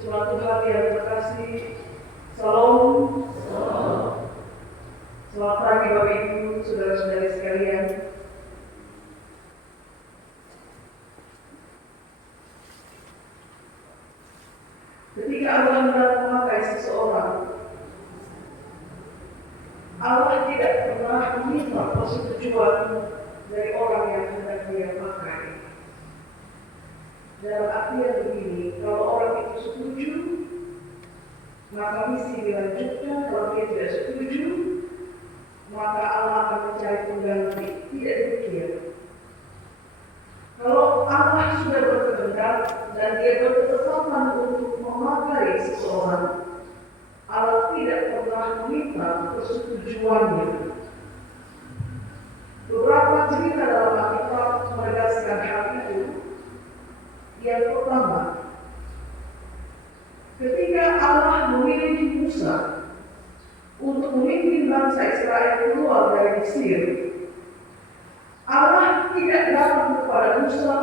Jemaat Tuhan yang terkasih, Salam. Selamat pagi Bapak Ibu, saudara-saudari sekalian. Ketika Allah hendak memakai seseorang, Allah tidak pernah meminta persetujuan dari orang yang hendak Dia pakai. Dalam artian begini, kalau orang itu setuju, maka misi dilanjutkan. Kalau dia tidak setuju, maka Allah akan mencari pengganti. Tidak demikian. Kalau Allah sudah berkehendak dan Dia berketetapan untuk memakai seseorang, Allah tidak pernah meminta persetujuannya. Beberapa cerita dalam Alkitab menegaskan hal itu. Yang pertama, ketika Allah memilih Musa untuk memimpin bangsa Israel keluar dari Mesir, Allah tidak datang kepada Musa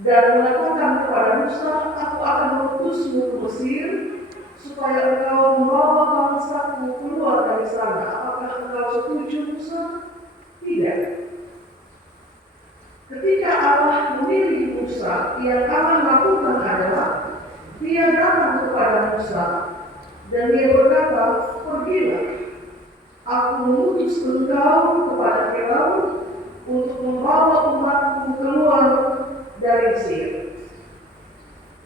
dan mengatakan kepada Musa, "Aku akan mengutusmu ke Mesir supaya engkau membawa bangsaku keluar dari sana. Apakah engkau setuju, Musa?" Tidak. Ketika Allah memilih Musa, yang Allah lakukan adalah Dia datang kepada Musa dan Dia berkata, "Pergilah, aku mengutus engkau kepada Firaun untuk membawa umatku keluar dari Mesir."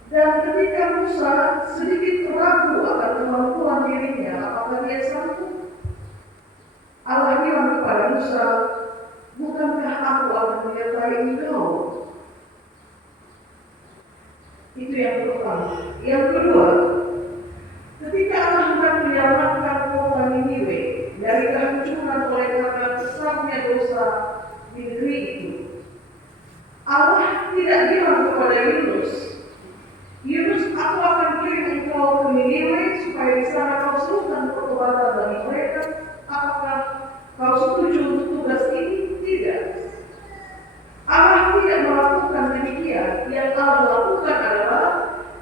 Dan ketika Musa sedikit ragu akan kemampuan dirinya, apakah dia sanggup, Allah bilang kepada Musa, "Bukankah aku akan menyertai engkau?" Itu yang pertama. Yang kedua, ketika Allah hendak menyelamatkan kota Niniwe dari kehancuran oleh karena besarnya dosa di negeri itu, Allah tidak bilang kepada Yunus, "Yunus, aku akan kirim engkau ke Niniwe supaya di sana kau serukan pertobatan bagi mereka. Apakah kau setuju untuk tugas ini?" Tidak. Allah tidak melakukan demikian. Yang Allah lakukan adalah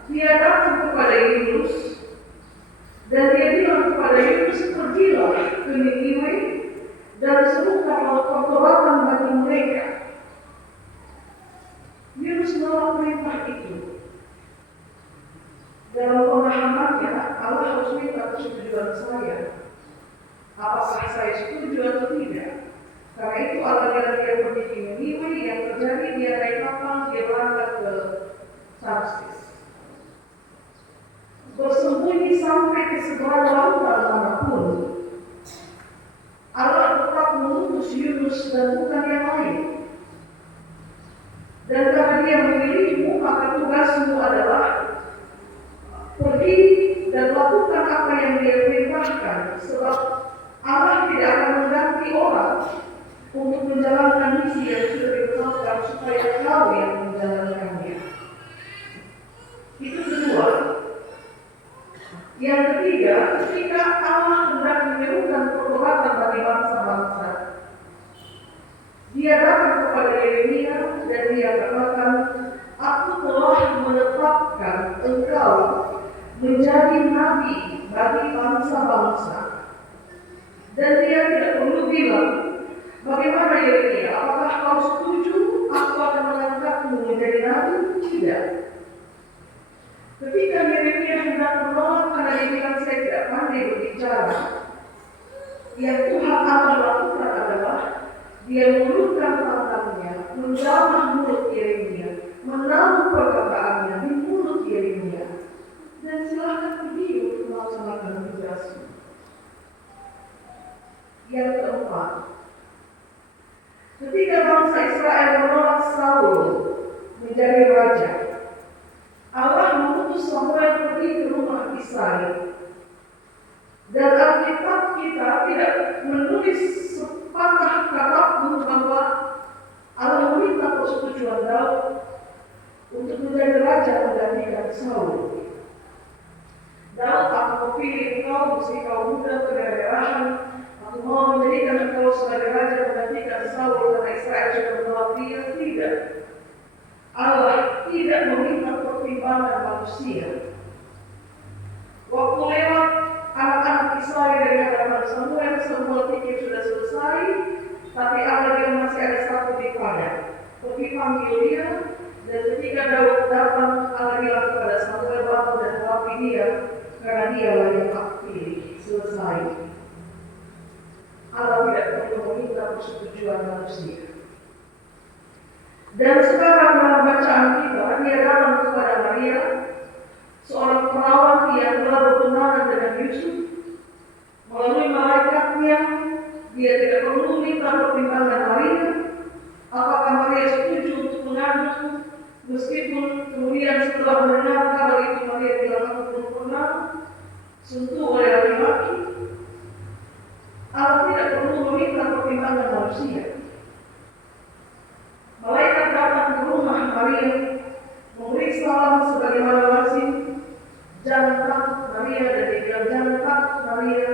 Dia datang kepada Yunus dan Dia bilang kepada Yunus, "Pergilah ke Niniwe dan serukanlah pertobatan bagi mereka." Yunus menolak perintah itu. Dalam pemahamannya, Allah harus minta persetujuan saya. Apakah saya setuju atau tidak? Karena itu Allah bilang Dia pergi ke Niniwe. Yang terjadi, Dia naik kapal, Dia berangkat ke Tarsis. Bersembunyi sampai ke seberang lautan manapun, Allah tetap mengutus Yunus dan bukan yang lain. Dan karena Dia memilihmu, maka tugasmu adalah pergi dan lakukan apa yang Dia perintahkan. Sebab Allah tidak akan mengganti orang untuk menjalankan misi yang sudah ditetapkan supaya kau yang menjalankannya. Itu kedua. Yang ketiga, ketika Allah hendak menyerukan pertobatan bagi bangsa-bangsa, Dia datang kepada Yeremia dan Dia katakan, "Aku telah menetapkan engkau menjadi nabi bagi bangsa-bangsa." Dan Dia tidak perlu bilang, "Bagaimana Yeremia? Apakah kau setuju aku akan mengangkatmu menjadi nabi?" Tidak. Ketika Yeremia hendak menolak karena dia bilang, "Saya tidak pandai berbicara," yang Tuhan Allah lakukan adalah Dia mengulurkan tangannya, menjamah mulut Yeremia, menaruh perkataannya di mulut Yeremia, dan silakan pergi untuk melaksanakan tugasmu. Yang keempat, ketika bangsa Israel menolak Saul menjadi raja, Allah mengutus Samuel pergi ke rumah Isaai. Dan Alkitab kita tidak menulis sepatah kata pun bahwa Allah meminta persetujuan Daud untuk menjadi raja menggantikan Saul. "Daud, aku pilih engkau, meski kau muda kegagahan. Aku mau menjadikan engkau sebagai raja menggantikan Saul karena Israel sudah menolak Dia." Tidak. Allah tidak meminta pertimbangan manusia. Samuel pikir sudah selesai, tapi Allah dia masih ada satu di padang. Pergi panggil dia, dan ketika Daud datang, Allah bilang kepada Samuel, bantu dan terapi dia, karena dia lah yang aku pilih. Selesai. Allah tidak perlu meminta persetujuan manusia. Dan sekarang dalam bacaan kita, dia datang kepada Maria, seorang perawan yang telah bertunangan dengan Yusuf. Melalui malaikatnya, dia tidak perlu minta pertimbangan Maria. Apakah Maria setuju untuk mengandung? Meskipun kemudian setelah mendengar kabar itu Maria bilang aku belum pernah sentuh oleh laki-laki. Allah tidak perlu meminta pertimbangan manusia. Malaikat datang ke rumah Maria, memberi salam sebagaimana lazim. Jangan takut Maria, dan dia bilang jangan takut Maria,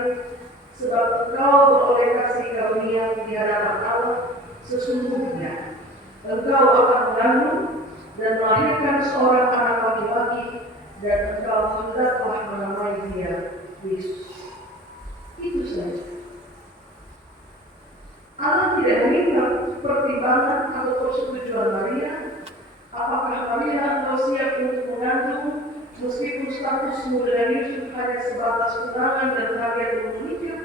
sebab engkau beroleh kasih karunia di hadapan Allah. Sesungguhnya engkau akan mengandung dan melahirkan seorang anak laki-laki, dan engkau hendaklah menamai dia Yesus. Itu saja. Allah tidak meminta pertimbangan atau persetujuan Maria. Apakah Maria engkau siap untuk mengandung, meskipun statusmu dengan Yusuf hanya sebatas tunangan dan kalian belum menikah?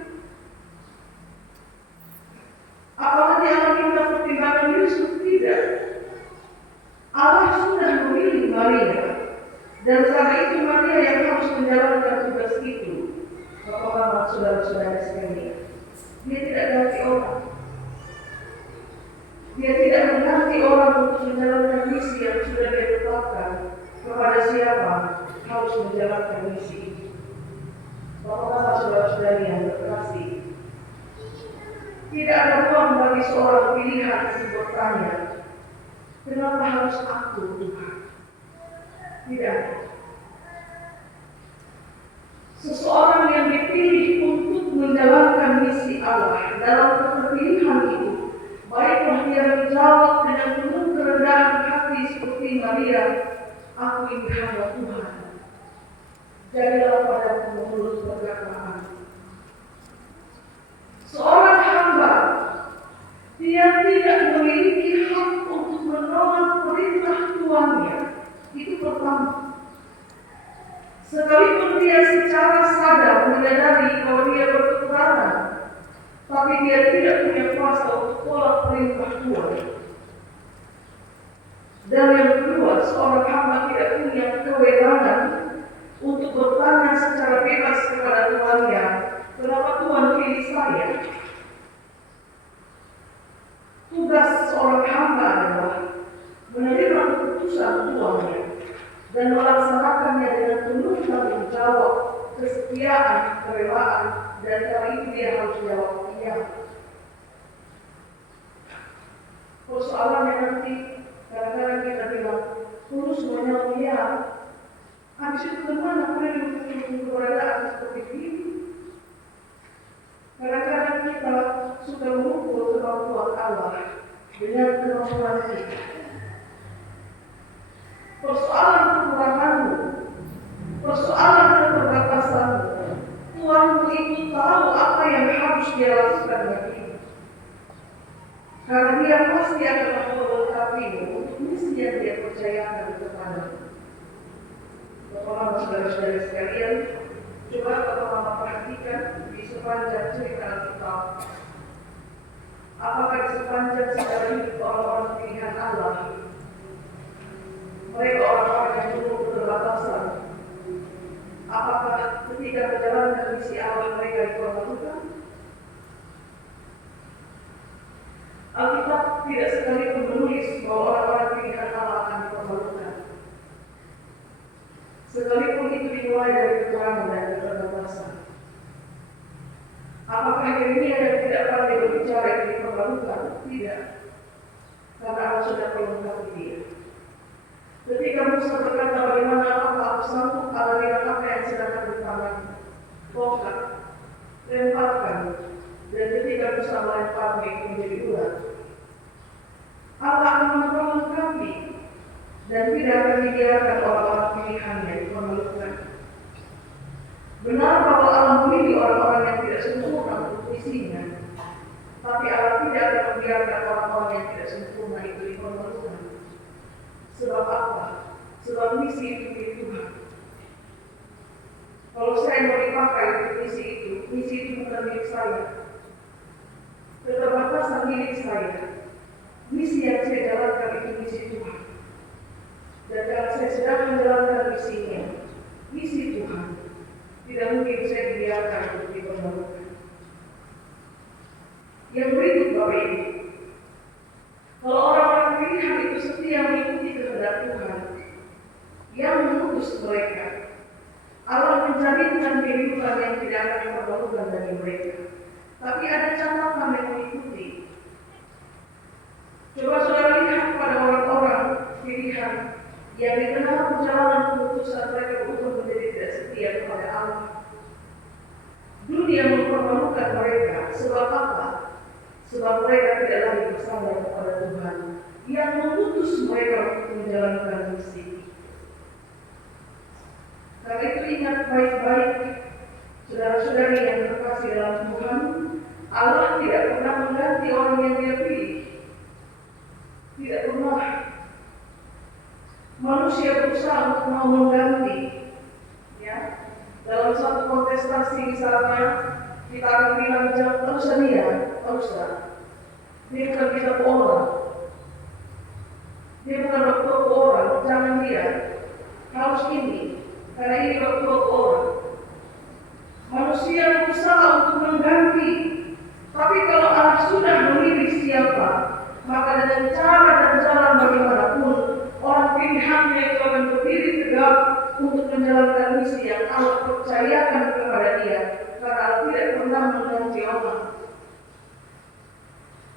Apalagi Allah minta pertimbangan Yusuf? Tidak. Allah sudah memilih Maria, dan karena itu Maria yang harus menjalankan tugas itu. Bapak-bapak, saudara-saudara sekalian, dia tidak ganti orang. Dia tidak mengganti orang untuk menjalankan misi yang sudah dia tetapkan. Kepada siapa harus menjalankan misi itu? Bapak-bapak, saudara-saudari yang terkasih, tidak ada ruang bagi seorang pilihan untuk bertanya, kenapa harus aku, Tuhan? Tidak. Seseorang yang dipilih untuk menjalankan misi Allah dalam keterpilihan itu, baiklah dia menjawab dengan penuh kerendahan hati seperti Maria, aku ini hamba Tuhan. Jadilah padaku menurut perkataan. Seorang hamba, dia tidak memiliki hak untuk menolak perintah tuannya. Itu pertama. Sekalipun dia secara sadar menyadari bahwa dia berkekurangan, tapi dia tidak punya kuasa untuk tolak perintah Tuhan. Dan yang kedua, seorang hamba tidak punya kewenangan untuk bertanya secara bebas kepada tuannya, kenapa Tuhan pilih saya? Tugas seorang hamba adalah menerima keputusan tuannya dan melaksanakannya dengan penuh tanggung jawab, kesetiaan, kerelaan, dan kali itu dia harus jawab iya. Persoalannya nanti kadang-kadang kita bilang terus menjawab iya. Habis itu kemana perlu keberadaan seperti ini? Kadang-kadang kita suka mengukur kemampuan Allah dengan kemampuan kita. Persoalan kekuranganmu, persoalan keterbatasanmu, Tuhanmu itu tahu apa yang harus dia lakukan bagimu. Karena dia pasti akan memberkatimu untuk misi yang dia percayakan kepadamu. Bapak-bapak, saudara-saudara sekalian, coba bapak-bapak perhatikan di sepanjang cerita Alkitab. Apakah di sepanjang sejarah hidup orang-orang pilihan Allah, mereka orang-orang yang penuh keterbatasan, apakah ketika menjalankan misi Allah mereka dipermalukan? Alkitab tidak sekalipun menulis bahwa orang-orang pilihan Allah akan dipermalukan. Sekalipun itu dimulai dari kekurangan dan keterbatasan. Apakah Yeremia yang tidak pandai berbicara ini dipermalukan? Tidak. Karena Allah sudah melengkapi dia. Ketika Musa berkata, bagaimana apakah aku sanggup, Allah bilang apa yang sedang di tanganmu? Bongkar, lemparkan. Dan ketika Musa melemparnya itu menjadi ular, Allah akan memperlengkapi dan tidak akan dibiarkan orang-orang pilihannya dipermalukan. Benar bahwa Allah memilih orang-orang yang tidak sempurna Tapi Allah tidak akan membiarkan orang-orang yang tidak sempurna itu dipermalukan. Sebab apa? Sebab misi itu milik Tuhan. Kalau saya mau dipakai untuk misi itu bukan milik saya. Keterbatasan milik saya. Misi yang saya jalankan itu misi Tuhan. Dan kalau saya sedang menjalankan misinya, misi Tuhan, tidak mungkin saya dibiarkan untuk dipermalukan. Yang berikut Bapak Ibu, kalau orang-orang pilihan itu setia mengikuti kehendak Tuhan yang mengutus mereka, Allah menjaminkan kehidupan yang tidak akan dipermalukan bagi mereka. Tapi ada catatan yang mengikuti. Coba saudara lihat pada orang-orang pilihan yang di tengah perjalanan keputusan mereka berubah menjadi tidak setia kepada Allah. Dunia mempermalukan mereka. Sebab apa? Sebab mereka tidak lagi bersandar kepada Tuhan yang mengutus mereka untuk menjalankan misi. Karena itu ingat baik-baik, saudara-saudari yang terkasih dalam Tuhan, Allah tidak pernah mengganti orang yang Dia pilih. Tidak pernah. Manusia berusaha untuk mau mengganti. Ya, dalam satu kontestasi misalnya, kita akan bilang jangan usah dia, usah. Dia bukan kita orang. Dia bukan dokter orang, jangan dia. Harus ini, karena ini dokter orang. Manusia berusaha untuk mengganti. Tapi kalau Allah sudah memilih siapa, maka dengan cara dan jalan bagaimanapun, orang pilihannya itu akan berdiri tegak untuk menjalankan misi yang Allah percayakan kepada dia. Karena Allah tidak pernah mengganti orang.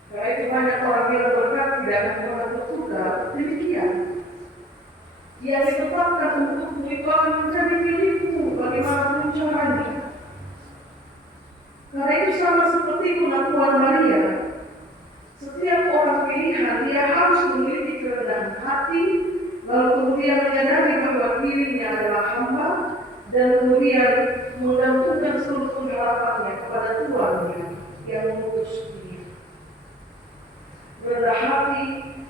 Karena itu banyak orang bilang berkat tidak akan pernah bertukar. Demikian. Yang ditetapkan untukmu itu akan menjadi milikmu bagaimanapun caranya. Karena itu sama seperti pengakuan Maria. Setiap orang pilihan dia harus memiliki kerendahan hati, lalu kemudian menyadari bahwa dirinya adalah hamba, dan kemudian menggantungkan seluruh pengharapannya kepada Tuhannya yang mengutus dia. Rendah hati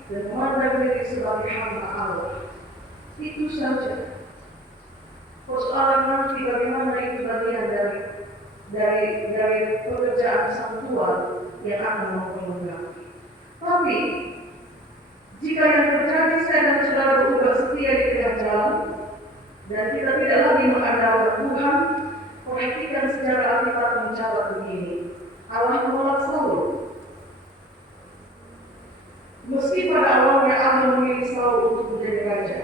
dan memandang diri sebagai hamba Allah. Itu saja. Persoalan nanti bagaimana itu bagian dari pekerjaan Sang Tuhan yang akan memperlengkapi. Tapi jika yang terjadi saya dan saudara berubah setia di tengah jalan dan kita tidak lagi mengandalkan Tuhan, perhatikan sejarah Alkitab mencatat begini. Allah menolak Saul. Meski pada awalnya Allah memilih Saul untuk menjadi raja,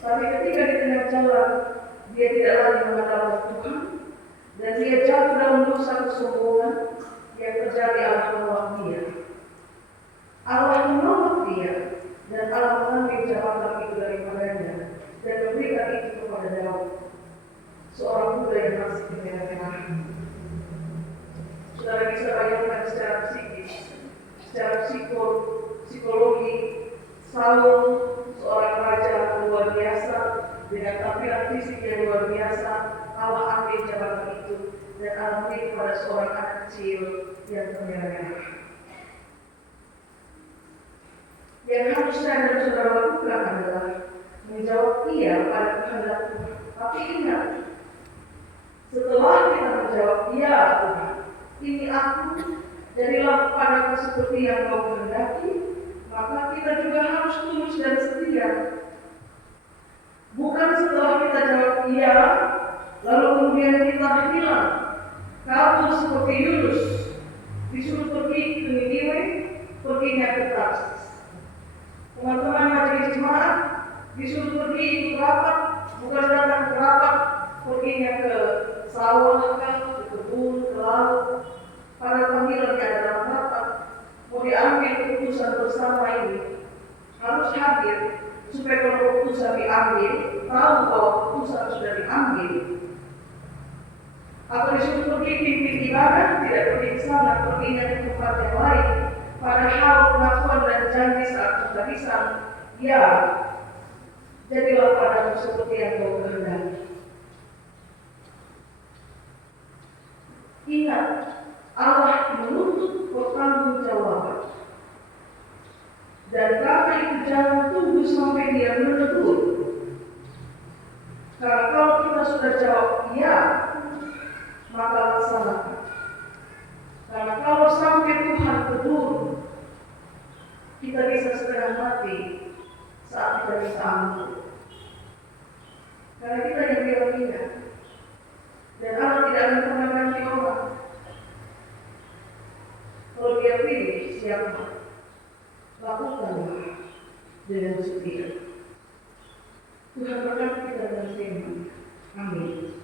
tapi ketika di tengah jalan dia tidak lagi mengandalkan Tuhan dan dia jatuh dalam dosa kesombongan yang terjadi. Allah menolak dia. Allah menolak dia dan Allah mengambil jabatan itu daripadanya dan memberikan itu kepada Daud, seorang muda yang masih kemerah-merahan. Saudara bisa bayangkan secara psikis, secara psikologi, Saul seorang raja luar biasa dengan tampilan fisik yang luar biasa. Allah ambil jabatan itu dan Allah memberi kepada seorang anak kecil yang kemerah-merahan. Yang harus saya dan saudara lakukan adalah menjawab iya pada kehendak Tuhan. Tapi ingat, setelah kita menjawab iya Tuhan, ini aku, jadilah padaku seperti yang kau kehendaki, maka kita juga harus tulus dan setia. Bukan setelah kita jawab iya, lalu kemudian kita hilang, kabur seperti Yunus, disuruh pergi ke Niniwe, perginya ke Tarsis. Teman-teman majelis jemaat disuruh pergi ikut rapat, bukan datang ke rapat, perginya ke sawah, ke kebun, ke laut. Pada panggilannya adalah rapat, mau diambil keputusan bersama ini, harus hadir supaya kalau keputusan diambil, tahu bahwa keputusan sudah diambil. Atau disuruh pergi pimpin ibadah, tidak pergi ke sana, perginya ke tempat yang lain. Padahal pengakuan dan janji saat kehabisan, ya, jadilah padamu seperti yang kau kehendaki. Ingat, Allah menuntut karena itu jangan tunggu sampai dia menegur. Karena kalau kita sudah jawab iya, maka laksanakan. Karena kalau sampai Tuhan tegur, kita bisa setengah mati saat kita bisa ampun. Karena kita yang bilang dan Allah tidak akan pernah ganti orang. Kalau dia pilih siapa, lakukanlah dengan setia. Tuhan berkati kita dengan firman. Amin.